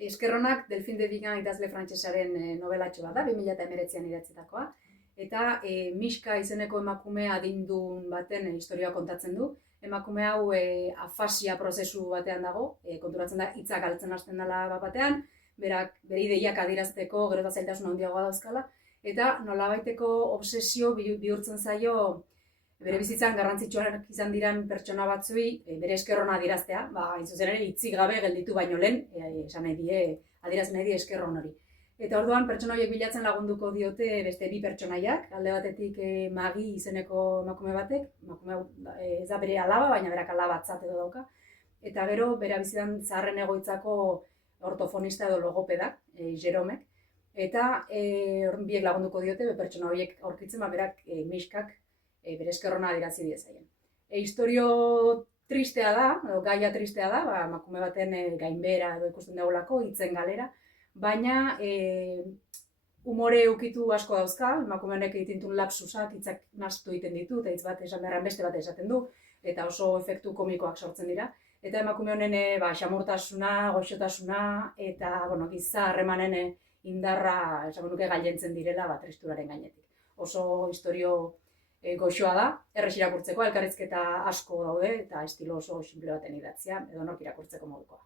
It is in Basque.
Eskerronak Delfín de Vigan idazle frantsesaren novelatxo bat da, 2019an idatzitakoa. Eta Miska izeneko emakume adindun baten historia kontatzen du. Emakume hau afasia prozesu batean dago, konturatzen da hitzak galtzen hasten dela bat batean, bere ideiak adierazteko gero eta zailtasun handiagoa dauzkala, eta nolabaiteko obsesio bihurtzen zaio bere bizitzan garrantzitsuak izan diran pertsona batzuei bere esker ona adieraztea, hain zuzen ere hitzik gabe gelditu baino lehen, adierazten nahi die esker on hori. Eta orduan pertsona horiek bilatzen lagunduko diote beste bi pertsonaiak, alde batetik Magi izeneko emakume batek, ez da bere alaba, baina berak alabatzat edo dauka, eta gero bere bizitzan zaharren egoitzako ortofonista edo logopeda, Jeromek, eta biek lagunduko diote pertsona horiek aurkitzen, berak Miskak bere esker ona adierazi diezaien. Historio tristea da, edo gaia tristea da, emakume baten gainbehera edo ikusten dugulako, hitzen galera, baina umore ukitu asko dauzka, emakume honek egiten dituen lapsusak, hitzak nahastu egiten ditu, eta hitz bat esan beharrean beste bat esaten du, eta oso efektu komikoak sortzen dira. Eta emakume honen xamurtasuna, goxotasuna, eta giza harremanen indarra esango nuke gailentzen direla tristuraren gainetik. Oso historio goxoa da, errez irakurtzeko, elkarrizketa asko daude, eta estilo oso sinple baten idatzia, edo nork irakurtzeko modukoa.